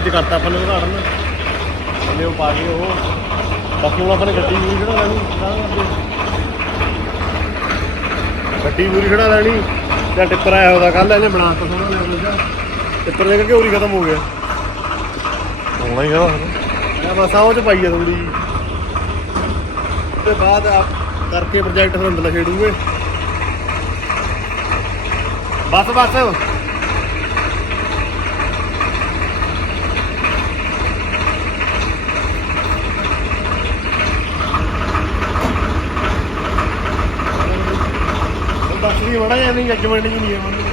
ਜੀ ਅੱਜ ਕਰਤਾ ਆਪਾਂ ਨੇ ਉਦਾਹਰਨ ਤੇ ਉਹ ਪਾ ਉਹ ਬਾਕੀ ਹੁਣ ਆਪਾਂ ਨੇ ਗੱਡੀ ਪੂਰੀ ਖੜਾ ਲੈਣੀ ਗੱਡੀ ਪੂਰੀ ਖੜਾ ਲੈਣੀ ਤੇ ਟਿੱਪਰ ਆਇਆ ਉਹਦਾ ਕੱਲ ਇਹਨੇ ਬਣਾ ਤਾ ਸੋਹਣਾ ਲੈਵਲ ਜਾ ਟਿੱਪਰ ਦੇ ਕਰਕੇ ਉਰੀ ਖਤਮ ਹੋ ਗਿਆ। ਹੋਣਾ ਹੀ ਆ। ਮੈਂ ਬਸ ਆਹ ਉਹ ਚ ਪਾਈ ਆ ਥੋੜੀ ਜੀ ਤੇ ਬਾਅਦ ਆਪ ਕਰਕੇ ਪ੍ਰੋਜੈਕਟ ਫਿਰ ਅੰਦਰ ਛੇੜੂਗੇ। ਬਸ ਬਸ। ਵੀ ਮੜਾ ਜਾਂ ਨਹੀਂ ਜੱਜਮੈਂਟ ਜੀ ਨਹੀਂ ਹੈ ਮੈਨੂੰ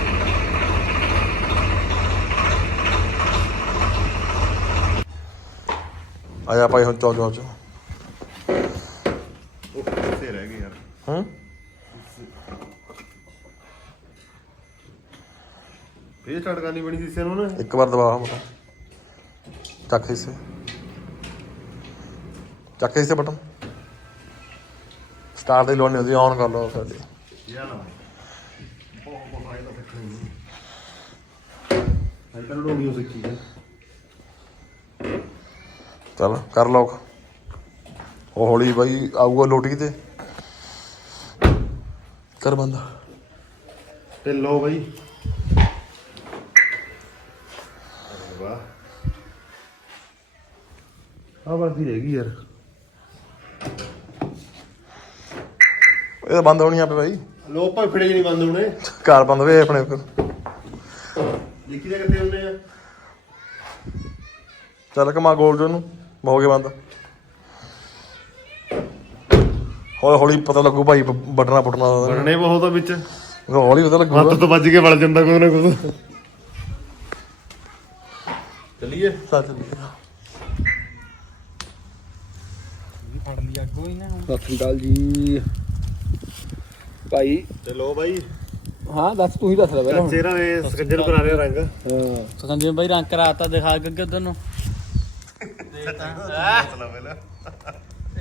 ਆਇਆ ਭਾਈ ਹੁਣ ਚੌ ਚੌ ਚ। ਉਹ ਕਿੱਥੇ ਰਹਿ ਗਏ ਯਾਰ? ਹਾਂ? ਇਹ ਸਟਾਰਟ ਕਰਨੀ ਬਣੀ ਸੀ ਨੂੰ ਨਾ। ਇੱਕ ਵਾਰ ਦਬਾ ਮੋਟਾ ਚੱਕ ਹਿੱਸੇ ਚੱਕ ਹਿੱਸੇ ਬਟਨ। ਸਟਾਰਟ ਦੀ ਲੋੜ ਨਹੀਂ ਹੁੰਦੀ ਆਨ ਕਰ ਲਓ ਫਿਰ। ਯਾ ਨਾ ਬਹੁਤ ਬਹੁਤ ਆਇਆ ਤਾਂ ਸਿੱਖਣੀ ਚਲ ਕਰ ਲਓ ਉਹ ਹੌਲੀ ਬਾਈ ਆਊਗਾ ਲੋਟੀ ਤੇ। ਕਰ ਬੰਦ। ਤੇ ਲੋ ਬਈ। ਵਾਹ। ਆ ਵਰਦੀ ਰਹਿ ਗਈ ਯਾਰ। ਇਹ ਤਾਂ ਬੰਦ ਹੋਣੀ ਆਪੇ ਬਾਈ। ਲੋ ਭਾਈ ਫੜੇ ਨਹੀਂ ਬੰਦ ਹੋਣੇ। ਘਰ ਬੰਦ ਵੇ ਆਪਣੇ ਕੋਲ। ਲਿਖੀ ਦੇ ਕਿੱਥੇ ਚੱਲ ਕਮਾ ਗੋਲ ਜੋ ਨੂੰ ਹੋ ਗਿਆ ਬੰਦ। ਹੌਲੀ ਹੌਲੀ ਪਤਾ ਲੱਗੂ ਭਾਈ ਬ- ਬਟਨਾ ਪੁੱਟਣਾ ਦਾ ਬਣਨੇ ਬਹੁਤ ਆ ਵਿੱਚ। ਹੌਲੀ ਪਤਾ ਹੱਥ ਲੱਗੂਗਾ ਤੋਂ ਵੱਜ ਕੇ ਵੜ ਜਾਂਦਾ ਕੋਈ ਨਾ ਕੋਈ। ਚੱਲੀਏ। ਸੱਚ ਫੜ ਲਿਆ ਕੋਈ ਨਾ। ਸਤਿ ਸ਼੍ਰੀ ਅਕਾਲ ਜੀ। ਭਾਈ। ਤੇ ਲੋ ਬਾਈ। ਹਾਂ ਦੱਸ ਤੂੰ ਹੀ ਦੱਸ ਲੈ ਪਹਿਲਾਂ ਚਾਚੇ ਰਾ ਇਹ ਸਕੰਜਰ ਕਰਾ ਰਿਹਾ ਰੰਗ। ਹਾਂ। ਸੰਜੇ ਭਾਈ ਰੰਗ ਕਰਾਤਾ ਦਿਖਾ ਕੇ ਉਧਰ ਨੂੰ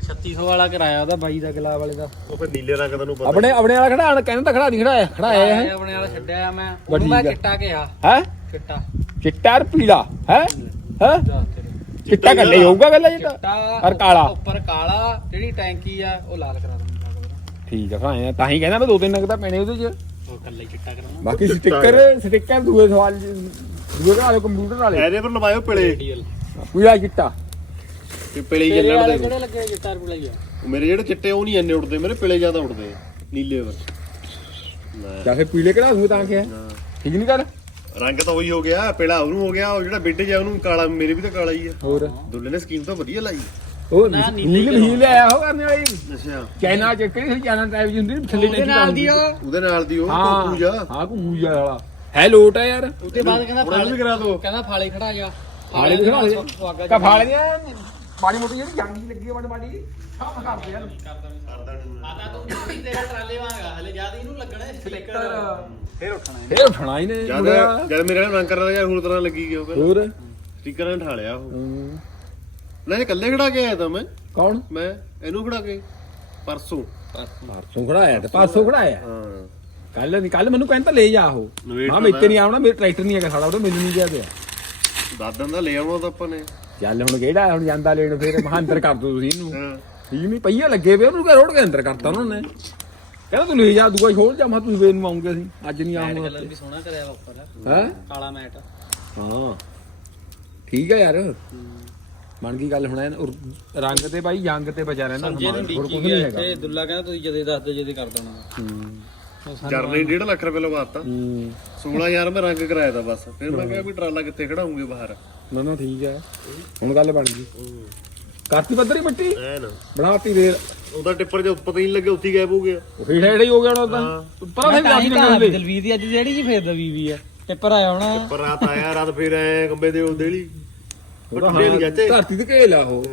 3600 ਵਾਲਾ ਕਰਾਇਆ ਉਹਦਾ ਬਾਈ ਦਾ ਗਲਾ ਵਾਲੇ ਦਾ। ਉਹ ਫਿਰ ਨੀਲੇ ਰੰਗ ਦਾ ਨੂੰ ਪਤਾ ਆਪਣੇ ਆਪਣੇ ਵਾਲਾ ਖੜਾ ਕਹਿੰਦਾ ਤਾਂ ਖੜਾ ਨਹੀਂ ਖੜਾਇਆ ਖੜਾਇਆ ਹੈ ਆਪਣੇ ਵਾਲਾ ਛੱਡਿਆ ਮੈਂ। ਉਹਨੂੰ ਮੈਂ ਠੀਕ ਆ। ਚਿੱਟਾ ਕਿਹਾ। ਹੈ? ਚਿੱਟਾ। ਚਿੱਟਾ ਤੇ ਪੀਲਾ ਹੈ? ਹੈ? ਚਿੱਟਾ ਕੱਲੇ ਹੋਊਗਾ ਗੱਲਾਂ ਜਿੱਤਾ ਚਿੱਟਾ? ਔਰ ਕਾਲਾ? ਉੱਪਰ ਕਾਲਾ ਜਿਹੜੀ ਟੈਂਕੀ ਆ ਉਹ ਲਾਲ ਕਰਾ ਦੂੰਗਾ ਠੀਕ ਆ ਭਾਵੇਂ ਤਾਂ ਹੀ ਕਹਿੰਦਾ ਮੈਂ ਦੋ ਤਿੰਨ ਨਗ ਤਾਂ ਪੈਣੇ ਉਹਦੇ ਚ। ਉਹ ਕੱਲਾ ਹੀ ਚਿੱਟਾ ਕਰਾਉਣਾ। ਬਾਕੀ ਸਟicker ਸਟicker ਦੂਏ ਸਵਾਲ ਦੂਏ ਵਾਲੇ ਕੰਪਿਊਟਰ ਵਾਲੇ। ਐਰੇ ਪਰ ਲਵਾਇਓ ਪਿਲੇ। ਪੀਲਾ ਚਿੱਟਾ। ਕਿ ਪਿਲੇ ਤੇਰੇ ਚੱਲਣ ਵਾਲੇ ਦੇ ਕਿਹੜੇ ਲੱਗੇ ਚਿੱਟਾ ਰੁਪਲਾ ਹੀ ਆ ਮੇਰੇ ਜਿਹੜੇ ਚਿੱਟੇ ਉਹ ਨਹੀਂ ਇੰਨੇ ਉੱਡਦੇ ਮੇਰੇ ਪਿਲੇ ਜ਼ਿਆਦਾ ਉੱਡਦੇ ਆ, ਨੀਲੇ ਜਾਂ ਫਿਰ ਪੀਲੇ ਕਿਹੜਾ ਹੋਊ ਤਾਂ ਕਿਹਾ ਠੀਕ ਨਹੀਂ ਕਰ ਰੰਗ ਤਾਂ ਉਹੀ ਹੋ ਗਿਆ ਪਿਲਾ ਉਹਨੂੰ ਹੋ ਗਿਆ ਉਹ ਜਿਹੜਾ ਬਿੱਡ ਜਾ ਉਹਨੂੰ ਕਾਲਾ ਮੇਰੇ ਵੀ ਤਾਂ ਕਾਲਾ ਹੀ ਆ। ਹੋਰ? ਦੁੱਲੇ ਨੇ ਸਕੀਮ ਤਾਂ ਵਧੀਆ ਲਾਈ। ਉਹ ਨਾ, ਨੀਲੇ ਨੀਲੇ ਆਇਆ ਹੋ ਕਰਨੇ ਵਾਲੀ? ਅੱਛਾ। ਚਾਈਨਾ ਚ ਕਿਹੜੀ ਚਾਈਨਾ ਟਾਈਪ ਦੀ ਹੁੰਦੀ ਨਾ, ਥੱਲੇ ਟੈਂਕੀ ਨਾਲ ਦੀ ਉਹ। ਉਹਦੇ ਨਾਲ ਦੀ ਉਹ ਪੂਜਾ ਹਾਂ ਘੂਜਾ ਵਾਲਾ। ਹੈ ਲੋਟ ਆ ਯਾਰ। ਉਹਦੇ ਬਾਅਦ ਕਹਿੰਦਾ ਨੂੰ ਵੀ ਕਰਾ ਦਿਓ ਕਹਿੰਦਾ ਫਾਲੇ ਖੜਾ ਗਿਆ ਫਾਲੇ ਵੀ ਖੜਾ ਦੇ। ਦੇ ਕਾ ਫਾਲੇ ਦੀਆਂ ਮਾੜੀ ਮੋਟੀ ਜਿਹੜੀ ਜੰਗ ਜੀ ਲੱਗੀ ਆ ਮਾੜੀ ਮਾੜੀ ਸਭ ਕਰਦੇ ਯਾਰ ਆਦਾ ਤੂੰ ਨਹੀਂ ਤੇਰਾ ਟਰਾਲੇ ਵਾਂਗਾ ਹਲੇ ਜ਼ਿਆਦਾ ਇਹਨੂੰ ਲੱਗਣਾ ਸਟicker ਫੇਰ ਉੱਠਣਾ ਫੇਰ ਉਠਣਾ ਹੀ ਨੇ ਜਦ। ਜਦ ਮੇਰੇ ਨਾਲ ਰੰਗ ਕਰਦਾ ਯਾਰ ਹੋਰ ਤਰ੍ਹਾਂ ਲੱਗੀ ਗਿਆ ਉਹ ਹੋਰ? ਸਟicker ਨੇ ਠਾਲਿਆ ਉਹ। ਲੈ ਇਕੱਲੇ ਖੜਾ ਕੇ ਆਇਆ ਤਾਂ ਮੈਂ। ਕੌਣ? ਮੈਂ ਇਹਨੂੰ ਖੜਾ ਕੇ। ਪਰਸੋਂ। ਪਰਸੋਂ ਖੜਾਇਆ ਤੇ ਪਾਸੋਂ ਖੜਾਇਆ? ਹਾਂ। ਕੱਲ ਨਹੀਂ ਕੱਲ ਮੈਨੂੰ ਕਹਿੰਦਾ ਲੈ ਜਾ ਉਹ। ਮਾਂ ਇੱਥੇ ਨਹੀਂ ਆਉਣਾ ਮੇਰੇ ਟਰੈਕਟਰ ਨਹੀਂ ਹੈਗਾ ਸਾਡਾ ਉਹ ਮੈਨੂੰ ਨਹੀਂ ਗਿਆ ਪਿਆ। ਦਾਦਨ ਦਾ ਲੈ ਆਉਣਾ ਤਾਂ ਆਪਾਂ ਨੇ। ਚੱਲ ਹੁਣ ਕਿਹੜਾ ਹੁਣ ਜਾਂਦਾ ਲੈਣ ਫੇਰ? ਮਹਾਂ ਅੰਦਰ ਕਰ ਦੋ ਤੁਸੀਂ ਇਹਨੂੰ। ਹਾਂ। ਠੀਕ ਨਹੀਂ ਪਈਆ ਲੱਗੇ ਵੇ ਉਹਨੂੰ ਕਿ ਰੋਡ ਕੇ ਅੰਦਰ ਕਰਤਾ ਉਹਨਾਂ ਨੇ। ਕਹਿੰਦਾ ਤੂੰ ਲੈ ਜਾ ਦੂਆ ਖੋਲ ਜਾ ਮੈਂ ਤੁਸੀਂ ਵੇਰ ਨੂੰ ਆਉਂਗੇ ਅਸੀਂ। ਅੱਜ ਨਹੀਂ ਆਉਂਗਾ ਕਲਰ ਵੀ ਸੋਹਣਾ ਕਰਿਆ ਉੱਪਰ। ਹੈ? ਕਾਲਾ ਮੈਟ। ਹਾਂ। ਠੀਕ ਹੈ ਯਾਰ। ਬਣ ਗਈ ਗੱਲ ਹੁਣ ਰੰਗ ਤੇ ਬਾਈ ਜੰਗ ਤੇ ਬਚਾ ਹੋਰ ਕੁਝ ਨਹੀਂ ਹੈਗਾ। ਇੱਥੇ। ਦੁੱਲਾ ਕਹਿੰਦਾ ਤੁਸੀਂ ਜਦੇ ਦੱਸ ਦਿਓ ਜਦੇ ਕਰ ਦੇਣਾ। ਹੂੰ। ਜਰਨੇ 1.5 ਲੱਖ ਰੁਪਏ ਲਵਾਤਾ। ਹੂੰ। 16000 ਮੈਂ ਰੰਗ ਕਰਾਇਆ ਤਾਂ ਬਸ। ਫਿਰ ਮੈਂ ਕਿਹਾ ਵੀ ਟਰਾਲਾ ਕਿੱਥੇ ਖੜਾਉਂਗੇ ਬਾਹਰ? ਨਾ ਨਾ ਠੀਕ ਹੈ ਹੁਣ ਗੱਲ ਬਣ ਗਈ। ਕਰਤੀ ਪੱਧਰੀ ਮਿੱਟੀ? ਐ ਨਾ ਬਣਾਤੀ ਰੇਲ ਉਹਦਾ ਟਿੱਪਰ ਜੇ ਪਤਾ ਹੀ ਨਹੀਂ ਲੱਗਿਆ ਉੱਥੇ ਹੀ ਗਾਇਬ ਹੋ ਗਿਆ। ਉਹੀ ਸਾਈਡ ਹੀ ਹੋ ਗਿਆ ਹੁਣ ਤਾਂ ਉੱਪਰ ਤਾਂ ਹੀ ਜਾਂਦੀ ਕਹਾ ਨਿਕਲਦੇ। ਦਲਵੀਰ ਦੀ ਅੱਜ ਜਿਹੜੀ ਜੀ ਫੇਰ ਦਵੀ ਵੀ ਆ। ਪੇਪਰ ਆਇਆ ਹੋਣਾ। ਪਰ ਰਾਤ ਆਇਆ ਰਾਤ ਫਿਰ ਐ ਕੰਬੇ ਦੇ ਉਹ ਦੇਲੀ ਵੱਡੇ ਨਹੀਂ ਜਾਂਦੇ ਧਰਤੀ ਤੇ ਘੇਲਾ ਉਹ।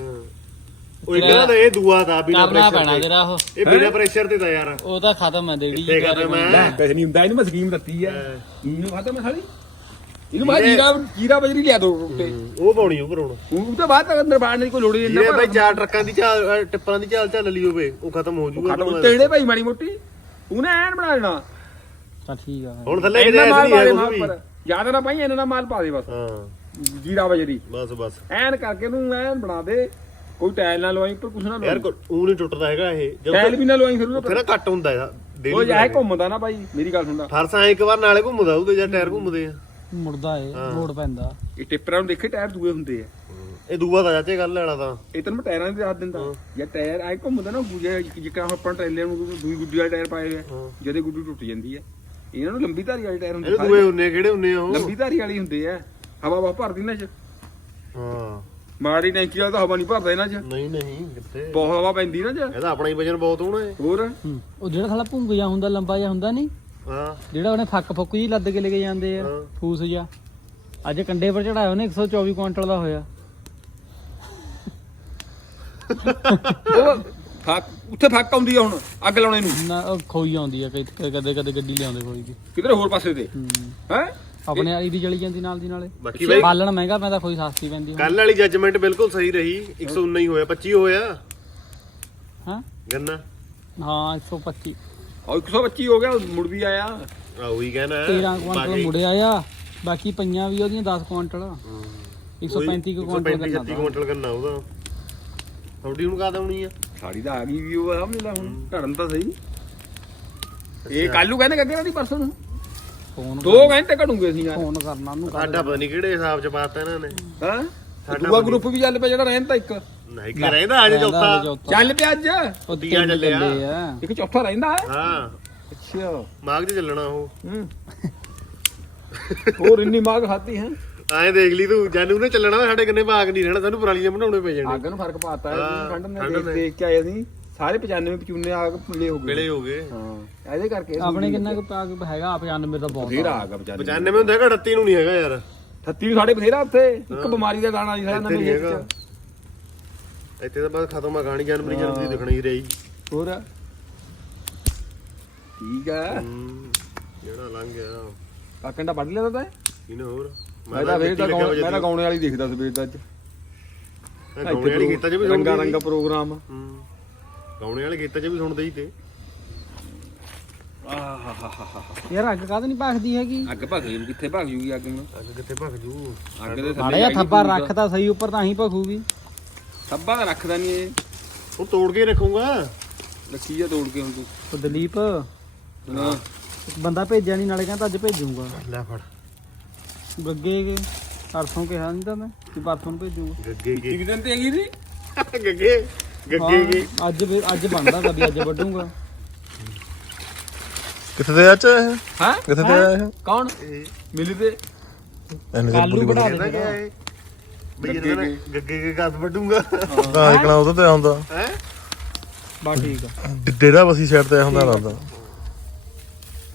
ਉਹ ਇੱਕ ਨਾ ਤਾਂ ਇਹ ਦੂਆ ਦਾ ਬਿਨਾ ਪ੍ਰੈਸ਼ਰ ਪੈਣਾ ਤੇਰਾ ਉਹ। ਇਹ ਬਿਨਾ ਪ੍ਰੈਸ਼ਰ ਤੇ ਤਾਂ ਯਾਰ। ਉਹ ਤਾਂ ਖਤਮ ਹੈ ਦੇੜੀ ਤੇ ਕਹਿੰਦਾ ਮੈਂ ਲੈ ਪੈਸੇ ਨਹੀਂ ਹੁੰਦਾ ਇਹਨੂੰ ਮੈਂ ਸਕੀਮ ਦਿੱਤੀ ਹੈ। ਇਹਨੂੰ ਖਾਤਾ ਮੈਂ ਸਾਲੀ। ਇਹਨੂੰ ਮੈਂ ਜੀਰਾ ਜੀਰਾ ਬਜਰੀ ਲਿਆ ਦੋ ਉੱਤੇ ਉਹ ਪਾਉਣੀ ਉਹ ਕਰਾਉਣਾ ਉਹ ਤੋਂ ਬਾਅਦ ਅੰਦਰ ਬਾੜਨ ਦੀ ਕੋਈ ਲੋੜ ਹੀ ਇਹ ਨਹੀਂ ਭਾਈ ਚਾਰ ਟਰੱਕਾਂ ਦੀ ਚਾਲ ਟਿੱਪਰਾਂ ਦੀ ਚਾਲ ਚੱਲ ਲਈ ਹੋਵੇ ਉਹ ਖਤਮ ਹੋ ਜੂਗਾ ਖੱਟ ਤੇੜੇ ਭਾਈ ਮਾੜੀ ਮੋਟੀ ਉਹਨੇ ਐਨ ਬਣਾ ਲੈਣਾ ਤਾਂ ਠੀਕ ਆ ਹੁਣ ਥੱਲੇ ਮਾਲ ਨਹੀਂ ਹੈ ਯਾਦ ਨਾ ਭਾਈ ਇਹਨਾਂ ਦਾ ਮਾਲ ਪਾ ਦੇ ਬਸ। ਹਾਂ। ਜੀਰਾ ਬਜਰੀ। ਬਸ ਬਸ। ਐਨ ਕਰਕੇ ਨੂੰ ਐਨ ਬਣਾ ਦੇ। ਕੋਈ ਟਾਇਲ ਨਾ ਲਵਾਈ ਪਰ ਕੁਛ ਨਾ ਯਾਰ ਲਵਾਈ। ਉਹ ਨਹੀਂ ਟੁੱਟਦਾ ਹੈਗਾ ਇਹ। ਟਾਇਲ ਵੀ ਨਾ ਲਵਾਈ ਫਿਰ ਫਿਰ ਉਹਦਾ ਨਾ ਘੱਟ ਹੁੰਦਾ ਇਹਦਾ ਉਹ ਜਾਏ ਘੁੰਮਦਾ ਨਾ ਭਾਈ ਮੇਰੀ ਗੱਲ ਸੁਣਦਾ। ਫਰਸਾਂ ਇੱਕ ਵਾਰ ਨਾਲੇ ਘੁੰਮਦਾ ਉਹਦੇ ਜਾਂ ਟਾਇਰ ਘੁੰਮਦੇ ਆ। ਮੁੜਦਾ ਏ ਲੋਡ ਪੈਂਦਾ। ਇਹ ਟਿੱਪਰਾਂ ਨੂੰ ਦੇਖੇ ਟਾਇਰ ਦੂਏ ਹੁੰਦੇ ਆ। ਇਹ ਦੂਆ ਤਾਂ ਚਾਚੇ ਗੱਲ ਲੈਣਾ ਤਾਂ। ਇਹ ਤੈਨੂੰ ਮੈਂ ਟਾਇਰਾਂ ਦੇ ਦੱਸ ਦਿੰਦਾ। ਜੇ ਟਾਇਰ ਆਏ ਘੁੰਮਦਾ ਨਾ ਗੁਜੇ ਜਿੱਕਾ ਆਪਾਂ ਟ੍ਰੇਲਰ ਨੂੰ ਦੂਈ ਗੁੱਡੀ ਵਾਲੇ ਟਾਇਰ ਪਾਏ ਹੋਏ ਆ ਜਦੇ ਗੁੱਡੀ ਟੁੱਟ ਜਾਂਦੀ ਆ। ਇਹਨਾਂ ਨੂੰ ਲੰਬੀ ਧਾਰੀ ਵਾਲੇ ਟਾਇਰ ਹੁੰਦੇ ਇਹ ਦੂਏ ਹੁੰਨੇ ਕਿਹੜੇ ਹੁੰਨੇ ਆ ਉਹ? ਲੰਬੀ ਧਾਰੀ ਵਾਲੀ ਹੁੰਦੇ ਆ। ਹਵਾ ਬਹੁਤ ਭਰਦੀ ਇਹਨਾਂ 'ਚ। ਹਾਂ। ਮਾਰੀ ਟੈਂਕੀ ਵਾਲਾ ਤਾਂ ਹਵਾ ਨਹੀਂ ਭਰਦਾ ਇਹਨਾਂ 'ਚ। ਨਹੀਂ ਨਹੀਂ ਕਿੱਥੇ? ਬਹੁਤ ਹਵਾ ਪੈਂਦੀ ਨਾ 'ਚ। ਇਹਦਾ ਆਪਣਾ ਹੀ ਵਜਨ ਬਹੁਤ ਹੋਣਾ ਹੈ ਹੋਰ। ਉਹ ਜਿਹੜਾ ਸਾਲਾ ਭੁੰਗ ਜਾ ਹੁੰਦਾ ਲੰਬਾ ਜਾ ਹੁੰਦਾ ਨਹੀਂ ਹਾਂ। ਜਿਹੜਾ ਉਹਨੇ ਫੱਕ ਫੁੱਕ ਜੀ ਲੱਦ ਕੇ ਲੈ ਕੇ ਜਾਂਦੇ ਆ ਹਾਂ। ਫੂਸ ਜਾ ਅੱਜ ਕੰਡੇ ਪਰ ਚੜਾਇਆ ਉਹਨੇ 124 ਕੁਇੰਟਲ ਦਾ ਹੋਇਆ। ਉਹ ਫੱਕ ਉੱਥੇ ਫੱਕ ਆਉਂਦੀ ਆ ਹੁਣ ਅੱਗ ਲਾਉਣੇ ਨੂੰ। ਨਾ ਉਹ ਖੋਈ ਆਉਂਦੀ ਆ ਕਦੇ ਕਦੇ ਕਦੇ ਗੱਡੀ ਲਿਆਉਂਦੇ ਖੋਈ ਦੀ। ਕਿਧਰੇ ਹੋਰ ਪਾਸੇ ਤੇ? ਹੂੰ। ਹੈ? ਆਪਣੇ ਵਾਲੀ ਦੀ ਜਲੀ ਜਾਂਦੀ ਨਾਲ ਦੀ ਨਾਲੇ। ਬਾਕੀ ਬਾਈ ਬਾਲਣ ਮਹਿੰਗਾ ਪੈਂਦਾ ਕੋਈ ਸਸਤੀ ਪੈਂਦੀ ਹੁਣ। ਕੱਲ ਵਾਲੀ ਜੱਜਮੈਂਟ ਬਿਲਕੁਲ ਸਹੀ ਰਹੀ 119 ਹੀ ਹੋਇਆ 25 ਹੋਇਆ। ਹਾਂ। ਗੰਨਾ। ਹਾਂ 125 ਉਹ 125 ਹੋ ਗਿਆ ਮੁੜ ਵੀ ਆਇਆ। ਆ ਉਹੀ ਕਹਿਣਾ ਹੈ। 13 ਕੁਇੰਟਲ ਮੁੜਿਆ ਆ ਬਾਕੀ ਪਈਆਂ ਵੀ ਉਹਦੀਆਂ 10 ਕੁਇੰਟਲ 135 ਕੁ ਕੁਇੰਟਲ 135 ਕਰਨਾ। 36 ਕੁਇੰਟਲ ਗੰਨਾ ਉਹਦਾ। ਥੋੜੀ ਹੁਣ ਕਾ ਦਉਣੀ ਆ? ਸਾੜੀ ਦਾ ਆ ਗਈ ਵੀ ਉਹ ਸਮਝ ਲੈ ਹੁਣ ਢੜਨ ਤਾਂ ਸਹੀ। ਇਹ ਕੱਲੂ ਕਹਿੰਦੇ ਕਿ ਅੱਗੇ ਦੀ ਪਰਸੋਂ ਨੂੰ। ਫੋਨ ਦੋ ਘੰਟੇ ਘੜੂਗੇ ਅਸੀਂ ਯਾਰ। ਫੋਨ ਕਰਨਾ ਉਹਨੂੰ ਸਾਡਾ ਪਤਾ ਨਹੀਂ ਕਿਹੜੇ ਹਿਸਾਬ ਚ ਪਾਤਾ ਇਹਨਾਂ ਨੇ। ਹਾਂ? ਸਾਡਾ ਦੂਆ ਗਰੁੱਪ ਵੀ ਚੱਲ ਪਿਆ ਜਿਹੜਾ ਰਹਿੰਦਾ ਇੱਕ। ਨਹੀਂ ਕਿ ਰਹਿੰਦਾ ਅਜੇ ਚੌਥਾ? ਚੱਲ ਪਿਆ ਅੱਜ। ਉਹ ਤੀਆ ਚੱਲਿਆ। ਚੱਲੇ ਆ। ਇੱਕ ਚੌਥਾ ਰਹਿੰਦਾ ਹੈ? ਹਾਂ। ਅੱਛਾ। ਮਾਗ ਚ ਚੱਲਣਾ ਉਹ। ਹੂੰ। ਹੋਰ ਇੰਨੀ ਮਾਗ ਖਾਤੀ ਹੈ? ਐਂ ਦੇਖ ਲਈ ਤੂੰ। ਜਾਨੂ ਨੇ ਚੱਲਣਾ ਸਾਡੇ ਕੰਨੇ ਭਾਗ ਨਹੀਂ ਰਹਿਣਾ। ਸਾਨੂੰ ਪੁਰਾਣੀਆਂ ਬਣਾਉਣੇ ਪੈ ਜਾਣੇ। ਅੱਗ ਨੂੰ ਫ਼ਰਕ ਪਾਤਾ ਠੰਡ ਨੇ ਦੇਖ। ਦੇਖ ਕੇ ਆਏ ਅਸੀਂ। ਸਾਰੇ 95 ਪਚੂਨੇ ਆਗ ਪੀਲੇ ਹੋ ਗਏ। ਵੇਲੇ ਹੋ ਗਏ। ਹਾਂ। ਇਹਦੇ ਕਰਕੇ ਆਪਣੇ ਕਿੰਨਾ ਕੁ ਪਾਗ ਹੈਗਾ? 95 ਦਾ ਬਹੁਤ ਬਥੇਰਾ ਆ। ਗਿਆ ਵਿਚਾਰੇ 95 ਹੁੰਦਾ ਹੈਗਾ 38 ਨੂੰ ਨਹੀਂ ਹੈਗਾ ਯਾਰ। 38 ਨੂੰ ਸਾਡੇ ਬਥੇਰਾ ਉੱਥੇ। ਇੱਕ ਬਿਮਾਰੀ ਦਾ ਦਾਣਾ ਨਹੀਂ ਸਾਡਾ ਇੱਥੇ ਨਵੇਂ ਨਹੀਂ ਖੇਤ ਹੈਗਾ ਚ ਇੱਥੇ ਤਾਂ ਬਸ ਖਤਮ ਆ ਕਹਾਣੀ ਜਨਵਰੀ ਜਨਵਰੀ ਦਿਖਣੀ ਰਹੀ। ਹੋਰ? ਠੀਕ ਹੈ ਹੂੰ, ਜਿਹੜਾ ਲੰਘ ਗਿਆ। ਕਾਕੰਡਾ ਵੱਢ ਲਿਆ ਤਾਂ ਇਹਨੇ ਹੋਰ? ਮੈਂ ਤਾਂ ਵੇਖ ਤਾਂ ਗਾਉਣ ਮੈਂ ਤਾਂ ਗਾਉਣੇ ਵਾਲੀ ਦੇਖਦਾ ਸਵੇਰ ਦਾ ਅੱਜ। ਗਾਉਣੇ ਵਾਲੀ ਕੀਤਾ ਜੇ ਵੀ ਰੰਗਾ ਸੁਣਦੇ ਰੰਗਾ ਪ੍ਰੋਗਰਾਮ। ਹੂੰ। ਗਾਉਣੇ ਵਾਲੇ ਕੀਤਾ ਜੇ ਵੀ ਸੁਣਦੇ ਹੀ ਤੇ। ਯਾਰ ਅੱਗ ਕਾਹਦੇ ਨਹੀਂ ਭਖਦੀ ਹੈਗੀ? ਅੱਗ ਭਗ ਜੂ ਕਿੱਥੇ ਭਗ ਜੂਗੀ ਅੱਗ ਨੂੰ? ਅੱਗ ਕਿੱਥੇ ਭੱਜ ਜੂ? ਅੱਗ ਦੇ ਮਾੜਾ ਜਿਹਾ ਥੱਬਾ ਰੱਖਦਾ ਸਹੀ ਉੱਪਰ ਤਾਂ ਹੀ ਭਖੂਗੀ। ਥੱਬਾ ਤਾਂ ਰੱਖਦਾ ਨਹੀਂ ਇਹ। ਉਹ ਤੋੜ ਕੇ ਰੱਖੂਗਾ। ਲੱਸੀ ਆ ਤੋੜ ਕੇ ਹੁਣ ਤੂੰ? ਉਹ ਦਲੀਪ। ਹਾਂ। ਇੱਕ ਬੰਦਾ ਭੇਜਿਆ ਨਹੀਂ ਨਾਲੇ ਕਹਿੰਦਾ ਅੱਜ ਭੇਜੂਗਾ। ਲੈ ਫੜ। ਗੱਗੇ ਕੇ ਪਰਸੋਂ ਕਿਹਾ ਨਹੀਂ ਤਾਂ ਮੈਂ ਕਿ ਪਰਸੋਂ ਨੂੰ ਭੇਜੂਗਾ। ਗੱਗੇ ਗੇ ਇੱਕ ਦਿਨ ਤੇ ਹੈਗੀ ਸੀ ਗੱਗੇ ਗੱਗੇ ਗੇ ਹਾਂ, ਅੱਜ ਵੀ- ਅੱਜ ਬਣਦਾ ਕਦੀ ਅੱਜ ਵੱਢੂਗਾ। ਕਿੱਥੇ ਤੇ ਅੱਜ ਇਹ? ਹਾਂ? ਕਿੱਥੇ ਤੇ ਆਇਆ ਕੌਣ? ਮਿਲੀ ਤੇ। ਇਹ ਇੰਨੇ ਦਿਨ ਕਾਲੂ ਬਣਾ ਕਹਿੰਦਾ ਦੇ। ਕਿ ਇਹ ਬਈ ਇਹਨਾਂ ਨੇ ਗੱਗੇ ਗੇ ਕੱਦ ਵੱਡੂਗਾ ਹਾਂ। ਇਕਣਾ ਉਹਦੇ ਤੇ ਆਉਂਦਾ। ਹੈ? ਬਾ ਠੀਕ ਆ। ਡੇਰਾ ਬਸੀ ਸਾਈਡ ਤੇ ਹੁੰਦਾ ਲੱਗਦਾ।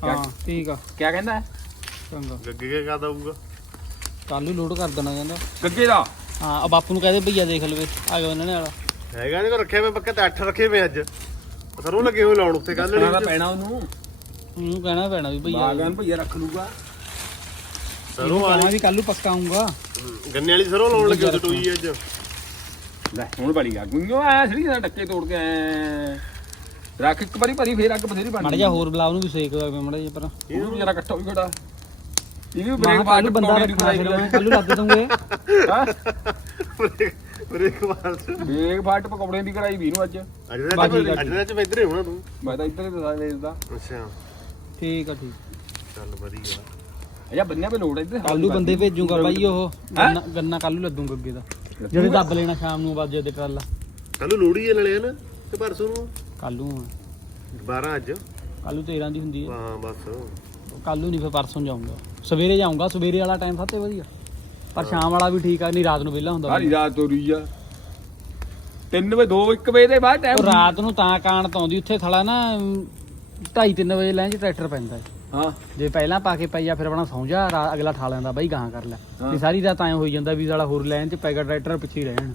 ਹਾਂ ਠੀਕ ਆ। ਕੀ ਕਹਿੰਦਾ? ਹੈ? ਚੰਗਾ। ਗੱਗੇ ਗੇ ਕੱਦ ਆਊਗਾ। ਕੱਲ ਨੂੰ ਲੋਡ ਕਰ ਦੇਣਾ ਕਹਿੰਦਾ। ਗੱਗੇ ਦਾ? ਹਾਂ ਆ ਬਾਪੂ ਨੂੰ ਕਹਦੇ ਭਈਆ ਦੇਖ ਲਵੇ ਆ ਗਿਆ ਉਹਨਾਂ ਨੇ ਵਾਲਾ। ਹੈਗਾ ਨਹੀਂ ਕੋ ਰੱਖਿਆ ਮੈਂ ਪੱਕੇ ਤੇ 8 ਰੱਖੇ ਮੈਂ ਅੱਜ। ਸਰੋਂ ਲੱਗੇ ਹੋਏ ਲਾਉਣ ਉੱਤੇ ਕੱਲ ਖਾਣਾ ਪੈਣਾ ਉਹਨੂੰ। ਉਹਨੂੰ ਕਹਿਣਾ ਪੈਣਾ ਵੀ ਭਈਆ। ਬਾਗਾਨ ਭਈਆ ਰੱਖ ਲੂਗਾ ਸਰੋਂ ਕਹਾਂ ਵੀ ਕੱਲ ਨੂੰ ਪੱਕਾ ਆਉਂਗਾ ਗੰਨੇ ਵਾਲੀ ਸਰੋਂ ਲਾਉਣ ਲੱਗੇ ਉੱਤੇ ਟੋਈ ਅੱਜ। ਲੈ ਹੁਣ ਬੜੀ ਅੱਗ ਗੁੰਨੋ ਆਇਆ ਸੜੀ ਦਾ ਡੱਕੇ ਤੋੜ ਕੇ ਆਇਆ ਰੱਖ ਇੱਕ ਵਾਰੀ ਭਰੀ ਫੇਰ ਅੱਗ ਬਥੇਰੀ ਬਣ ਮਾੜਾ ਜਿਹਾ ਹੋਰ ਬੁਲਾ ਉਹਨੂੰ ਵੀ ਸੇਕ ਹੋਇਆ ਮਾੜਾ ਜਿਹਾ ਪਰ ਇਹਨੂੰ ਵੀ ਜਰਾ ਇਕੱਠਾ ਵੀ ਖੜਾ ਇਹ ਵੀ ਮਾਂ ਬ੍ਰੇਕ ਬਾਅਦ ਨੂੰ ਬੰਦਾ ਰੱਖਣਾ ਫਿਰ ਮੈਂ ਕੱਲ ਨੂੰ ਲੱਦ ਦੂੰਗੇ ਹਾਂ? ਬ੍ਰੇਕ ਚ ਬ੍ਰੇਕ ਫਾਟ ਪਕੌੜੇ ਦੀ ਕਰਾਈ ਵੀ ਨੂੰ ਅੱਜ। ਅੱਜ ਦਾ ਅੱਜ ਦਾ ਚ ਇੱਧਰ ਹੀ ਹੋਣਾ ਤੂੰ। ਮੈਂ ਤਾਂ ਇੱਧਰ ਹੀ ਦੱਸਾਂ ਵੇਚਦਾ ਅੱਛਾ। ਠੀਕ ਆ ਠੀਕ। ਚੱਲ ਵਧੀਆ। ਅਜਾ ਬੰਨਿਆ ਪੇ ਲੋੜ ਇੱਧਰ? ਕੱਲ ਬੰਦੇ ਭੇਜੂਗਾ ਬਾਈ ਉਹ। ਗੰਨਾ ਗੰਨਾ ਕੱਲ ਲੱਦੂਗਾ ਅੱਗੇ ਦਾ। ਜਿਹੜੇ ਦੱਬ ਲੈਣਾ ਸ਼ਾਮ ਨੂੰ ਬਾਜੇ ਦੇ ਟਰਾਲਾ ਕੱਲ ਲੋੜੀ ਹੈ ਨਾਲੇ ਤੇ ਪਰਸੋਂ ਨੂੰ? ਕੱਲ ਨੂੰ 12 ਅੱਜ? ਕੱਲ ਨੂੰ 13 ਦੀ ਹੁੰਦੀ ਹੈ ਹਾਂ ਬਸ। ਕੱਲ ਨਹੀਂ ਫਿਰ ਪਰਸੋਂ ਜਾਊਂਗਾ। ਸਵੇਰੇ ਜਾਊਂਗਾ ਸਵੇਰੇ ਵਾਲਾ ਟਾਈਮ ਫੱਤੇ ਵਧੀਆ। ਪਰ ਸ਼ਾਮ ਵਾਲਾ ਵੀ ਠੀਕ ਆ ਨਹੀਂ ਰਾਤ ਨੂੰ ਵਿਹਲਾ ਹੁੰਦਾ ਸਾਰੀ ਰਾਤ ਤੋਰੀ ਆ। 3 ਵਜੇ 2 1 ਵਜੇ ਦੇ ਬਾਅਦ ਉਹ ਟਾਈਮ ਰਾਤ ਨੂੰ ਤਾਂ ਕਾਣ ਤੋਂ ਆਉਂਦੀ ਉੱਥੇ ਥਲਾ ਨਾ 2:30 3 ਵਜੇ ਲੈਣ ਚ ਟਰੈਕਟਰ ਪੈਂਦਾ ਹੈ। ਹਾਂ। ਜੇ ਪਹਿਲਾਂ ਪਾ ਕੇ ਪਈਆ ਫਿਰ ਆਪਣਾ ਸੌਂ ਜਾ ਰਾ- ਅਗਲਾ ਠਾ ਲੈਂਦਾ ਬਾਈ ਗਾਹਾਂ ਕਰ ਲੈ। ਵੀ ਸਾਰੀ ਰਾਤ ਐਂ ਹੋਈ ਜਾਂਦਾ ਵੀ ਸਾਲਾ ਹੋਰ ਲੈਣ ਚ ਪੈਗਾ ਟਰੈਕਟਰ ਪਿੱਛੇ ਹੀ ਰਹਿਣ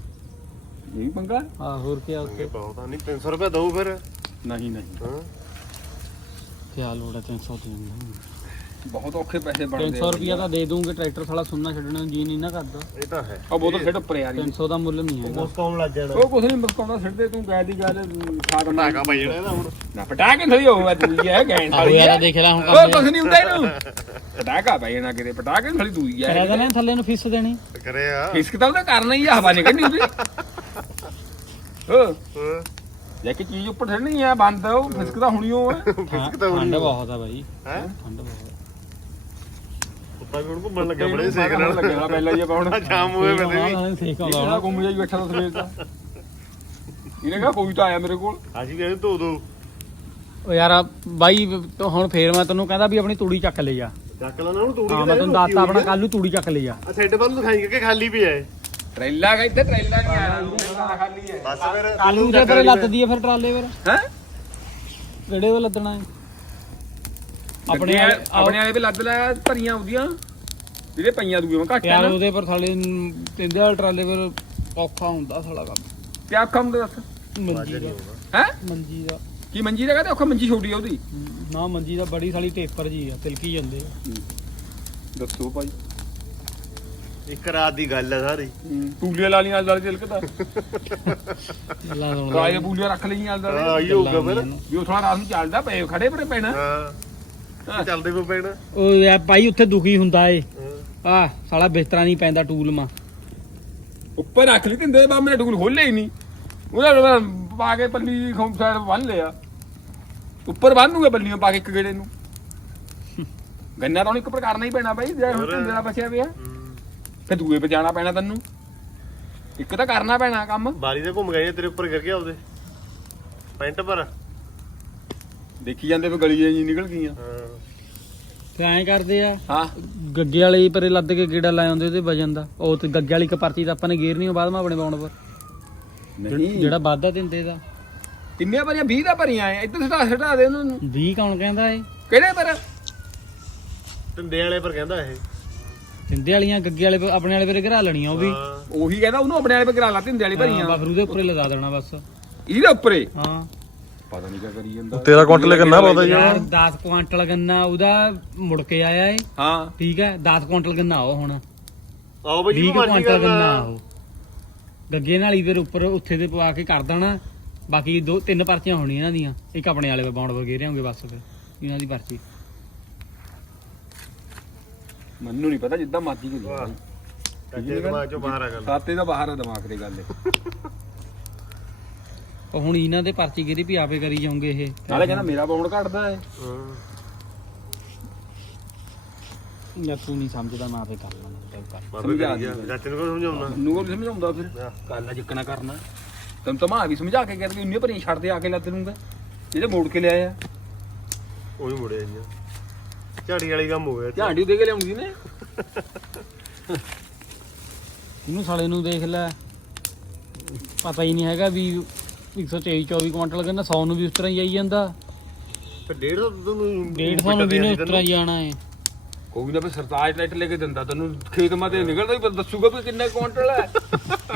ਇਹ ਵੀ ਪੰਗਾ? ਆ ਹੋਰ ਕੀ ਉੱਥੇ? ਬਹੁਤ ਆ ਨਹੀਂ 300 ਰੁਪਏ ਦਊ ਫਿਰ। ਨਹੀਂ ਨਹੀਂ। ਹਾਂ। ਖਿਆਲ ਹੋੜਾ 300 ਦੇ ਬਹੁਤ ਔਖੇ ਪੈਸੇ ਬਣਦੇ 300 ਰੁਪਿਆ ਤਾਂ ਦੇ ਦੂੰਗੇ ਟਰੈਕਟਰ ਸਾਲਾ ਸੁਣਨਾ ਛੱਡਣਾ ਨੂੰ ਜੀ ਨਹੀਂ ਨਾ ਕਰਦਾ। ਇਹ ਤਾਂ ਹੈ। ਉਹ ਬੋਤਲ ਛੱਡ ਉੱਪਰ ਯਾਰ। 300 ਦਾ ਮੁੱਲ ਨਹੀਂ ਹੈਗਾ। ਮੁਸਕਾਉਣ ਲੱਗ ਜਾਣਾ। ਉਹ ਕੁਛ ਨਹੀਂ ਮਸਕਾਉਂਦਾ ਛੱਡਦੇ ਤੂੰ ਦੀ ਗੱਲ ਖਾਦ ਨਾ ਧਾਗਾ ਪਈ ਜਿਹੜਾ ਇਹਦਾ ਹੁਣ। ਨਾ ਪਟਾਕੇ ਥੋੜੀ ਹੋਊਗਾ ਦੂਜੀ ਹੈ ਗੈਂਡ ਆਹੋ ਵਾਲੀ ਯਾਰ ਦੇਖ ਲੈ ਹੁਣ ਉਹ ਕੰਮ ਕੁਛ ਨਹੀਂ ਹੁੰਦਾ ਇਹਨੂੰ। ਪਟਾਕਾ ਪਈ ਨਾ ਕਿਤੇ ਪਟਾਕੇ ਥੋੜੀ ਦੂਜੀ ਕਰਿਆ ਹੈ ਤਾਂ ਨਾ ਥੱਲੇ ਨੂੰ ਫਿਸ ਦੇਣੀ? ਕਰਿਆ। ਇਸਕ ਤਾਂ ਉਹਦਾ ਕਰਨਾ ਹੀ ਆ ਹਵਾ ਨਿਕਲਣੀ ਉਹਦੀ। ਹੋ। ਹਾਂ ਜੇ ਕਿ ਚੀਜ਼ ਉੱਪਰ ਛੱਡਣੀ ਆ ਬੰਦ ਉਹ ਫਿਸਕ ਤਾਂ ਹੁਣੀ ਉਹ ਹੈ ਫਿਸਕ ਤਾਂ ਹੋਣੀ ਠੰਡ ਬਹੁਤ ਆ ਬਾਈ। ਹੈ? ਠੰਡ ਬਹੁਤ ਉੱਪਰ ਵੀ ਹੁਣ ਘੁੰਮਣ ਲੱਗਿਆ ਬੜੇ ਸੇਕ ਨਾਲ। ਲੱਗਿਆ ਪਹਿਲਾਂ ਹੀ ਪਾਉਣਾ ਸ਼ਾਮ ਹੋਏ ਵੇਲੇ ਵੀ। ਆ ਸੇਕ ਆਉਂਦਾ ਇਹਦਾ ਹੋਣਾ। ਗੁੰਮ ਜਾਈ ਬੈਠਾ ਤਾਂ ਸਵੇਰ ਦਾ। ਇਹਨੇ ਕਿਹਾ ਕੋਈ ਤਾਂ ਆਇਆ ਮੇਰੇ ਕੋਲ। ਅਸੀਂ ਵੀ ਧੋ ਦੋ। ਉਹ ਯਾਰ ਬਾਈ ਤੂੰ ਹੁਣ ਫੇਰ ਮੈਂ ਤੈਨੂੰ ਕਹਿੰਦਾ ਵੀ ਆਪਣੀ ਤੂੜੀ ਚੱਕ ਲੈ ਜਾ ਚੱਕ ਲੈਣਾ ਹੁਣ ਤੂੜੀ ਹਾਂ ਮੈਂ ਤੈਨੂੰ ਦੱਸਤਾ ਆਪਣਾ ਕੱਲ ਨੂੰ ਤੂੜੀ ਚੱਕ ਲੈ ਜਾ ਸੈੱਟ ਵੱਲ ਦਿਖਾਈ ਕਿ ਖਾਲੀ ਪਿਆ ਹੈ। ਟ੍ਰੇਲਾ ਗਾ ਇੱਥੇ ਟ੍ਰੇਲਾ ਨਹੀਂ ਆਇਆ ਖਾਲੀ ਹੈ। ਬਸ ਫਿਰ ਕੱਲ ਨੂੰ ਤੇ ਫਿਰ। ਲੱਦ ਦਈਏ ਫਿਰ ਟਰਾਲੇ ਫਿਰ। ਹੈ? ਕਿਹੜੇ ਲੱਦਣਾ ਹੈ? ਆਪਣੇ ਆਪਣੇ ਵਾਲੇ ਵੀ ਲੱਦ ਲੈ ਭਰੀਆਂ ਉਹਦੀਆਂ। ਜਿਹੜੇ ਪਈਆਂ ਦੂਏ ਮੈਂ ਘੱਟ ਆ ਯਾਰ ਨਾ। ਉਹਦੇ ਪਰ ਸਾਲੇ ਤਿੰਦੇ ਵਾਲੇ ਟਰਾਲੇ ਪਰ ਔਖਾ ਹੁੰਦਾ ਸਾਲਾ ਕੰਮ। ਕਿਆ ਕੰਮ ਦੇ ਦੱਸ। ਮੰਜੀ ਦਾ। ਹੈ? ਮੰਜੀ ਦਾ। ਕੀ ਮੰਜੀ ਦਾ ਕਹਿੰਦੇ? ਔਖਾ ਮੰਜੀ ਛੋਟੀ ਆ ਉਹਦੀ। ਨਾ ਮੰਜੀ ਦਾ ਬੜੀ ਸਾਲੀ ਟੇਪਰ ਜੀ ਆ ਤਿਲਕੀ ਜਾਂਦੇ ਆ। ਦੱਸੋ ਭਾਈ। ਇੱਕ ਰਾਤ ਦੀ ਗੱਲ ਹੈ ਸਾਰੀ। ਟੂਲੀਆਂ ਲਾ ਲੀਆਂ ਨਾਲ ਤਿਲਕਦਾ। ਗੱਲਾਂ ਸੁਣ ਕਾਏ ਬੂਲੀਆਂ ਰੱਖ ਲਈਆਂ ਨਾਲ ਹਾਂ ਨਾਲ ਇਹ ਹੋਊਗਾ ਫਿਰ। ਵੀ ਉਹ ਥੋੜਾ ਰਾਤ ਨੂੰ ਚੱਲਦਾ ਪਏ ਖੜੇ ਪਰੇ ਪੈਣਾ। ਹਾਂ। ਚੱਲਦੇ ਪਏ ਪੈਣਾ ਉਹ ਯਾਰ ਭਾਈ ਉੱਥੇ ਦੁਖੀ ਹੁੰਦਾ ਏ। ਆ ਸਾਲਾ ਬਿਸਤਰਾ ਨਹੀਂ ਪੈਂਦਾ ਟੂਲ ਮਾ। ਉੱਪਰ ਰੱਖ ਲਈ ਤਿੰਦੇ ਬਾਅਦ ਮੇਰੇ ਟੂਲ ਖੋਲੇ ਹੀ ਨਹੀਂ। ਉਹਦਾ ਪਾ ਕੇ ਪੱਲੀ ਖੋਮ ਸਾਈਡ ਬੰਨ ਲਿਆ। ਉੱਪਰ ਬੰਨੂਗੇ ਪੱਲੀਆਂ ਪਾ ਕੇ ਇੱਕ ਗੇੜੇ ਨੂੰ। ਗੰਨਾ ਤਾਂ ਇੱਕ ਪਰ ਕਰਨਾ ਹੀ ਪੈਣਾ ਬਾਈ ਜੇ ਹੁਣ ਦਾ ਬਚਿਆ ਪਿਆ। ਫਿਰ ਦੂਏ ਤੇ ਜਾਣਾ ਪੈਣਾ ਤੈਨੂੰ। ਇੱਕ ਤਾਂ ਕਰਨਾ ਪੈਣਾ ਕੰਮ। ਬਾਰੀ ਦੇ ਘੁੰਮ ਗਏ ਤੇਰੇ ਉੱਪਰ ਗਿਰ ਗਿਆ ਉਹਦੇ। ਪੈਂਟ ਪਰ। ਦੇਖੀ ਜਾਂਦੇ ਵੀ ਗਲੀਆਂ ਜੀ ਨਿਕਲ ਗਈਆਂ। ਹਾਂ ਤੇ ਐਂ ਕਰਦੇ ਆ ਹਾਂ। ਗੱਗੇ ਵਾਲੇ ਪਰੇ ਲੱਦ ਕੇ ਗੇੜਾ ਲਾਏ ਹੁੰਦੇ ਉਹਦੇ ਵਜਨ ਦਾ। ਉਹ ਤੇ ਗੱਗੇ ਵਾਲੀ ਇੱਕ ਪਰਚੀ ਤਾਂ ਆਪਾਂ ਨੇ ਗੇਰਨੀ ਆ ਬਾਅਦ ਮਾ ਆਪਣੇ ਬਾਉਣ ਪਰ। ਨਹੀਂ। ਜਿਹੜਾ ਵਾਧਾ ਦਿੰਦੇ ਦਾ। ਕਿੰਨੇ ਭਰੀਆਂ? 20 ਦਾ ਭਰੀਆਂ ਐ। ਇੱਧਰ ਸਟਾ ਸਟਾ ਦੇ ਉਹਨਾਂ ਨੂੰ। 20 ਕੌਣ ਕਹਿੰਦਾ ਏ ਕਿਹੜੇ ਪਰ? ਟੰਡੇ ਵਾਲੇ ਪਰ ਕਹਿੰਦਾ ਇਹ। ਤਿੰਦੇ ਵਾਲੀਆਂ ਗੱਗੇ ਵਾਲੇ ਆਪਣੇ ਵਾਲੇ ਪਰੇ ਘਰਾ ਲੈਣੀਆਂ ਉਹ ਵੀ। ਉਹੀ ਕਹਿੰਦਾ ਉਹਨੂੰ ਆਪਣੇ ਵਾਲੇ ਪਰ ਕਰਾ ਲਾ ਤਿੰਦੇ ਵਾਲੀ ਭਰੀਆਂ। ਬਸ ਉਹਦੇ ਉੱਪਰੇ ਲਗਾ ਦੇਣਾ ਬਸ। ਇਹਦੇ ਉੱਪਰੇ? ਹਾਂ। ਪਤਾ ਨਹੀਂ ਕੀ ਕਰੀ ਜਾਂਦਾ। ਤੇਰਾ ਕੁਆਂਟਲ ਕਿੰਨਾ ਪਤਾ ਜੀ ਯਾਰ। 10 ਕੁਆਂਟਲ ਗੰਨਾ ਉਹਦਾ ਮੁੜ ਕੇ ਆਇਆ ਏ। ਹਾਂ। ਠੀਕ ਹੈ 10 ਕੁਆਂਟਲ ਗੰਨਾ ਉਹ ਹੁਣ। ਆਓ ਬਈ 20 ਜੀ ਮਰਜ਼ੀ ਕੁਆਂਟਲ ਗੰਨਾ ਉਹ। ਗੱਗੇ ਨਾਲ ਹੀ ਫਿਰ ਉੱਪਰ ਉੱਥੇ ਦੇ ਪਵਾ ਕੇ ਕਰ ਦੇਣਾ। ਬਾਕੀ ਦੋ ਤਿੰਨ ਪਰਚੀਆਂ ਹੋਣੀਆਂ ਇਹਨਾਂ ਦੀਆਂ। ਇੱਕ ਆਪਣੇ ਵਾਲੇ ਬਾਉਂਡ ਵਗੇਰੇ ਹੋਣਗੇ ਬਸ ਫਿਰ ਇਹਨਾਂ ਦੀ ਪਰਚੀ। ਮੈਨੂੰ ਨਹੀਂ ਪਤਾ ਜਿੱਦਾਂ ਮਰਜ਼ੀ ਕਰੀ। ਕੱਚੇ ਦਿਮਾਗ ਚੋਂ ਬਾਹਰ ਆ ਗੱਲ। ਸਾਤੇ ਦਾ ਬਾਹਰ ਆ ਦਿਮਾਗ ਦੀ ਗੱਲ ਇਹ। ਉਹ ਹੁਣ ਇਹਨਾਂ ਦੇ ਪਰਚੀ ਗਿਰੀ ਵੀ ਆਪੇ ਕਰੀ ਜਾਉਂਗੇ ਇਹ। ਨਾਲੇ ਕਹਿੰਦਾ ਮੇਰਾ ਬਾਉਂਡ ਘਟਦਾ ਹੈ ਹਾਂ। ਜਾਂ ਤੂੰ ਨਹੀਂ ਸਮਝਦਾ ਮੈਂ ਆਪੇ ਕਰ ਲੈਣਾ ਚੱਲ ਕਰ। ਬਾਬੇ ਸਮਝਾ ਕਰੀ ਗਿਆ ਚਾਚੇ ਨੂੰ ਕੋ ਸਮਝਾਉਣਾ ਸਮਝਾਉਂਦਾ ਫਿਰ। ਕਰਨਾ। ਤੈਨੂੰ ਤਾਂ ਮਾਂ ਵੀ ਸਮਝਾ ਕੇ ਕਹਿੰਦੀ ਇੰਨੇ ਭਰੀਆਂ ਛੱਡ ਦੇ ਆ ਕੇ ਲੱਦ ਲੂੰਗਾ ਇਹਦੇ ਮੋੜ ਕੇ ਲਿਆਇਆ। ਆ ਉਹੀ ਮੁੜਿਆ ਜੀ ਝਾੜੀ ਵਾਲੀ ਕੰਮ ਹੋ ਗਿਆ ਇੱਥੇ। ਝਾਂਡੀ ਦੇ ਕੇ ਲਿਆਉਂਦੀ ਨੇ। ਇਹਨੂੰ ਸਾਲੇ ਨੂੰ ਦੇਖ ਲੈ। ਪਤਾ ਹੀ ਨਹੀਂ ਹੈਗਾ ਵੀ 123 24 ਕੁਆਂਟਲ ਕਹਿੰਦਾ 100 ਨੂੰ ਵੀ ਉਸ ਤਰ੍ਹਾਂ ਹੀ ਆਈ ਜਾਂਦਾ। ਫਿਰ 150 ਤੁਹਾਨੂੰ 150 ਨੂੰ ਵੀ ਨੇ ਉਸ ਤਰ੍ਹਾਂ ਹੀ ਆਣਾ ਹੈ। ਕੋਈ ਨਾ ਵੀ ਸਰਤਾਜ ਟਰੈਕਟਰ ਲੈ ਕੇ ਦਿੰਦਾ ਤੈਨੂੰ ਖੇਤ ਮਾ ਤੇ ਨਿਕਲਦਾ ਹੀ ਪਰ ਦੱਸੂਗਾ ਵੀ ਕਿੰਨੇ ਕੁਆਂਟਲ ਹੈ।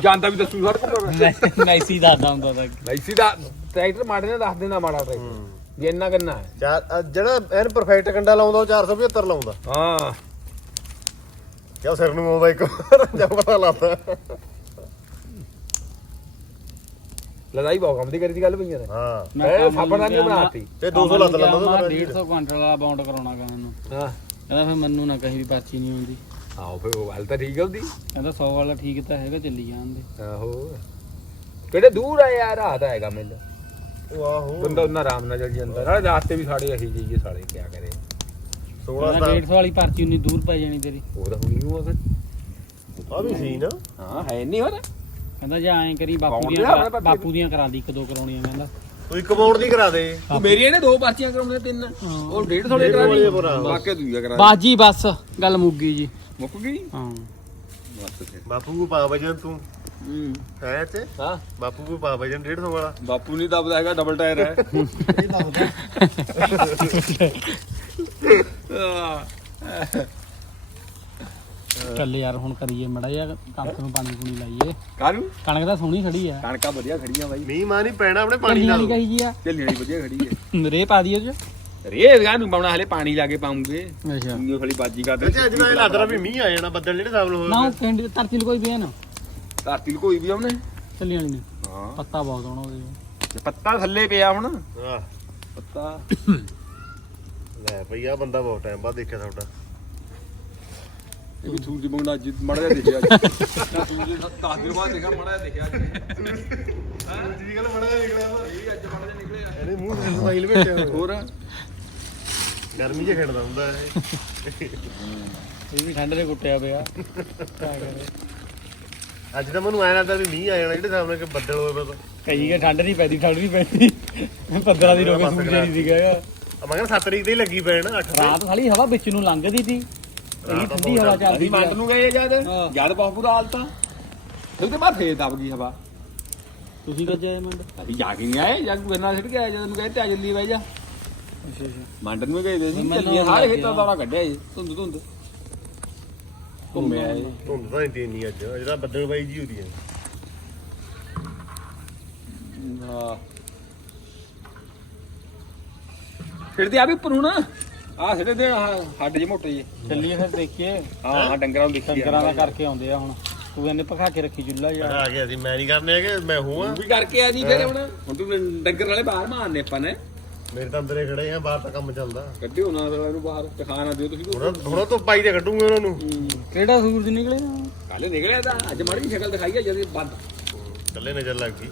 ਜਾਂਦਾ ਵੀ ਦੱਸੂ ਸੜਕ ਪਰ ਨਾਈਸੀ ਦਾਦਾ ਹੁੰਦਾ ਤਾਂ। ਲਾਈਸੀ ਦਾ ਟਰੈਕਟਰ ਮਾੜੇ ਨੇ ਦੱਸ ਦੇਣਾ ਮਾੜਾ ਟਰੈਕਟਰ। ਜੇ ਇੰਨਾ ਕਰਨਾ ਹੈ। ਚਾਰ ਜਿਹੜਾ ਐਨ ਪਰਫੈਕਟ ਕੰਡਾ ਲਾਉਂਦਾ ਉਹ 475 ਲਾਉਂਦਾ। ਹਾਂ। ਕਿਉਂ ਸਿਰ ਨੂੰ ਆਉਂਦਾ ਇੱਕ ਵਾਰ ਜਾਂ ਪਤਾ ਲੱਗਦਾ। ਲੜਾਈ ਬਹੁਤ ਕੰਮ ਦੀ ਕਰੀ ਦੀ ਗੱਲ ਪਈਆਂ ਨੇ ਹਾਂ। ਇਹ ਸਾਬਣ ਨਹੀਂ ਬਣਾਤੀ ਤੇ। 200 ਲੱਦ ਲੈਂਦਾ ਮੈਂ ਉਹਦਾ 150 ਕੁਆਂਟਲ ਵਾਲਾ ਬਾਉਂਡ ਕਰਾਉਣਾ ਗਾ ਇਹਨੂੰ ਹਾਂ। ਕਹਿੰਦਾ ਫਿਰ ਮੈਨੂੰ ਨਾ ਕਹੀਂ ਵੀ ਪਰਚੀ ਨਹੀਂ ਆਉਂਦੀ। ਆਓ ਫੇ ਉਹ ਗੱਲ ਤਾਂ ਠੀਕ ਹੈ ਉਹਦੀ। ਕਹਿੰਦਾ 100 ਵਾਲਾ ਠੀਕ ਤਾਂ ਹੈਗਾ ਚੱਲੀ ਜਾਂਦੇ ਆਹੋ। ਕਿਹੜੇ ਦੂਰ ਆ ਯਾਰ ਆ ਤਾਂ ਹੈਗਾ ਮਿਲ। ਉਹ ਆਹੋ। ਬੰਦਾ ਉਹਨਾਂ ਆਰਾਮ ਨਾਲ ਚੱਲ ਜਾਂਦਾ। ਨਾਲੇ ਰਾਸਤੇ ਵੀ ਸਾਡੇ ਅਸੀਂ ਜਾਈਏ ਸਾਲੇ ਕਿਆ ਕਰੇ। 16 ਕਹਿੰਦਾ 150 ਵਾਲੀ ਪਰਚੀ ਉਨੀ ਦੂਰ ਪੈ ਜਾਣੀ ਤੇਰੀ। ਉਹ ਤਾਂ ਹੁਣੀ ਨੂੰ ਆ ਫਿਰ। ਆ ਵੀ ਸੀ ਨਾ ਹਾਂ ਹੈ ਨਹੀਂ ਹੋਰ। ਕਹਿੰਦਾ ਜੇ ਐਂ ਕਰੀ ਬਾਪੂ ਦੀਆਂ ਬਾਪੂ ਦੀਆਂ ਕਰਾ ਦੀ ਇੱਕ ਦੋ ਕਰਾਉਣੀਆਂ ਕਹਿੰਦਾ। ਤੂੰ ਇੱਕ ਦੀ ਕਰਾ ਦੇ ਤੂੰ ਮੇਰੀ ਇਹਨੇ ਦੋ ਪਰਚੀਆਂ ਕਰਾਉਂਦੇ ਤਿੰਨ। ਉਹ 150 ਲੈ ਕਰਾ ਵਾਲੀ ਲਈ ਭਰਾ। ਬਾਕੀ ਦੂਜਾ ਕਰਾ ਬਾਜੀ ਬਸ ਗੱਲ ਮੁੱਗੀ ਜੀ। ਮੁੱਕ ਗਈ? ਹਾਂ। ਬਸ ਫਿਰ। ਬਾਪੂ ਕੋ ਪਾ ਵਜਨ ਤੂੰ। ਹੂੰ। ਹੈ ਤੇ ਹਾਂ। ਬਾਪੂ ਕੋ ਪਾ ਵਜਨ 150 ਵਾਲਾ। ਬਾਪੂ ਨਹੀਂ ਦਬਦਾ ਹੈਗਾ ਡਬਲ ਟਾਇਰ ਹੈ। ਚੱਲ ਯਾਰ ਹੁਣ ਕਰੀਏ ਮੜਾ ਜਿਹਾ ਕਣਕ ਨੂੰ ਪਾਣੀ ਪੂਣੀ ਲਾਈਏ। ਕਾਰੂ ਕਣਕ ਤਾਂ ਸੋਹਣੀ ਖੜੀ ਆ। ਕਣਕਾਂ ਵਧੀਆ ਖੜੀਆਂ ਬਾਈ। ਮੀਂਹ ਮਾ ਨਹੀਂ ਪੈਣਾ ਆਪਣੇ ਪਾਣੀ ਨਾਲ। ਕਹੀ ਜੀ ਆ। ਝੱਲੀ ਵਾਲੀ ਵਧੀਆ ਖੜੀ ਹੈ ਰੇ ਪਾ ਦਈਏ ਚ ਰੇ ਗਾ ਨੂੰ ਪਾਉਣਾ ਹਲੇ ਪਾਣੀ ਲਾ ਕੇ ਪਾਉਂਗੇ। ਅੱਛਾ। ਖਲੀ ਬਾਜੀ ਕਰਦੇ ਅੱਛਾ ਅੱਜ ਮੈਂ ਲੱਗਦਾ ਵੀ ਮੀਂਹ ਆ ਜਾਣਾ ਬੱਦਲ ਜਿਹੜੇ ਸਾਬਲ ਨਾ ਹੋਏ। ਉਹ ਪਿੰਡ ਧਰਤੀ ਕੋਈ ਵੀ ਹੈ ਨਾ। ਧਰਤੀ ਨੂੰ ਕੋਈ ਵੀ ਆਉਣੇ ਚੱਲੀ ਵਾਲੀ ਨਹੀਂ ਹਾਂ। ਪੱਤਾ ਬਹੁਤ ਆਉਣਾ ਉਹਦੇ ਤੇ ਪੱਤਾ ਥੱਲੇ ਪਿਆ ਹੁਣ। ਹਾਂ। ਪੱਤਾ। ਲੈ ਭਈ ਆ ਬੰਦਾ ਬਹੁਤ ਟਾਈਮ ਬਾਅਦ ਦੇਖਿਆ ਤੁਹਾਡਾ। ਇਹ ਵੀ ਸੂਰਜ ਮੰਗਣਾ ਅੱਜ ਮੜਾ ਜਾ ਦੇਖਿਆ ਅੱਜ। ਸੂਰਜ 10 ਦਿਨ ਬਾਅਦ ਦੇਖਿਆ ਮੜਾ ਜਾ ਦੇਖਿਆ ਅੱਜ। ਜੀ ਗੱਲ ਬੜਾ ਨਿਕਲਿਆ ਵਾ। ਇਹ ਅੱਜ ਮੜਾ ਜਾ ਨਿਕਲਿਆ। ਇਹਨੇ ਮੂੰਹ ਤੇ ਸਮਾਈਲ ਭੇਟਿਆ ਹੋਰ? ਗਰਮੀ 'ਚ ਖੇਡਦਾ ਹੁੰਦਾ ਇਹ। ਇਹ ਵੀ ਠੰਡ ਦੇ ਕੁੱਟਿਆ ਪਿਆ। ਅੱਜ ਤਾਂ ਮੈਨੂੰ ਐਂ ਲੱਗਦਾ ਵੀ ਮੀਂਹ ਆ ਜਾਣਾ ਜਿਹੜੇ ਸਾਹਮਣੇ ਕਿ ਬੱਦਲ ਹੋਏ ਪਏ ਕਈ ਕਿ ਠੰਡ ਨਹੀਂ ਪੈਦੀ ਠੰਡ ਨਹੀਂ ਪੈਦੀ। 15 ਦਿਨ ਹੋ ਗਏ ਸੂਰਜ ਨਹੀਂ ਦਿਖਿਆ ਮੈਂ ਕਹਿੰਦਾ 7 ਤਰੀਕ ਤੇ ਹੀ ਲੱਗੀ ਪੈਣ 8 ਤੇ ਰਾਤ ਖਾਲੀ ਹਵਾ ਵਿੱਚ ਨੂੰ ਲੰਘਦੀ ਸੀ ਇਹ ਠੰਡੀ ਹਵਾ ਚੱਲਦੀ ਅਸੀਂ ਮੰਡ ਨੂੰ ਗਏ ਜਦ ਹਾਂ। ਜਦ ਬਹੁਤ ਬੁਰਾ ਹਾਲ ਤਾਂ। ਫਿਰ ਤੇ ਬਾਅਦ ਫੇਰ ਦਬ ਗਈ ਹਵਾ। ਤੁਸੀਂ ਕੱਜੇ ਮੰਡ? ਅਸੀਂ ਜਾ ਕੇ ਨਹੀਂ ਆਏ ਜਦ ਗੰਨਾ ਸਿੱਟ ਕੇ ਆਏ ਜਦ ਨੂੰ ਕਹਿੰਦੇ ਆ ਜਲਦੀ ਬਹਿ ਜਾ। ਅੱਛਾ ਅੱਛਾ। ਮੰਡ ਨੂੰ ਵੀ ਗਏ ਦੇ ਸੀ ਮੈਨੂੰ ਚੱਲੀਏ ਸਾਰੇ ਖੇਤਾਂ। ਦਾ ਕੱਢਿਆ ਜੀ ਧੁੰਦ ਧੁੰਦ। ਘੁੰਮੇ ਆਏ। ਧੁੰਦ ਤਾਂ ਇੰਨੀ ਨਹੀਂ ਅੱਜ ਜਿਹੜਾ ਬੱਦਲ ਬਾਈ ਜੀ ਹੁੰਦੀ ਹੈ ਹਾਂ। ਫਿਰ ਤੇ ਆ ਵੀ ਉੱਪਰ ਹੁਣ। ਆ ਸਿੱਟੇ ਦੇ ਹੱਡ ਜੇ ਮੋਟੇ ਜੇ ਚੱਲੀਏ ਫਿਰ ਦੇਖੀਏ। ਹਾਂ ਹਾਂ ਡੰਗਰਾਂ ਨੂੰ ਦੇਖੀ ਸ਼ੰਕਰਾਂ ਦਾ ਕਰਕੇ ਆਉਂਦੇ ਆ ਹੁਣ। ਤੂੰ ਇਹਨੇ ਭਖਾ ਕੇ ਰੱਖੀ ਮੈਂ ਯਾਰ। ਆ ਗਿਆ ਸੀ ਮੈਂ ਨਹੀਂ ਕਰਨੇ ਹੈਗੇ ਮੈਂ ਹੂੰ ਆ। ਤੂੰ ਵੀ ਕਰਕੇ ਆ ਜੀ ਫਿਰ ਹੁਣ। ਹੁਣ ਤੂੰ ਡੰਗਰ ਵਾਲੇ ਬਾਹਰ ਮਾਰਨੇ ਆਪਾਂ ਨੇ। ਮੇਰੇ ਤਾਂ ਅੰਦਰੇ ਖੜੇ ਆ ਬਾਹਰ ਤਾਂ ਕੰਮ ਚੱਲਦਾ। ਕੱਢਿਓ ਨਾ ਫਿਰ ਇਹਨੂੰ ਬਾਹਰ ਦਿਖਾ ਨਾ ਦਿਓ ਤੁਸੀਂ। ਹੁਣ ਹੁਣ ਤੋਂ ਪਾਈ ਤੇ ਕੱਢੂਗੇ ਉਹਨਾਂ ਨੂੰ। ਕਿਹੜਾ ਸੂਰਜ ਨਿਕਲੇ ਕੱਲ ਨਿਕਲਿਆ ਤਾਂ ਅੱਜ ਮਾੜੀ ਜਿਹੀ ਸ਼ਕਲ ਦਿਖਾਈ ਆ ਜਦ ਬੰਦ। ਕੱਲੇ ਨਜ਼ਰ ਲੱਗ ਗਈ।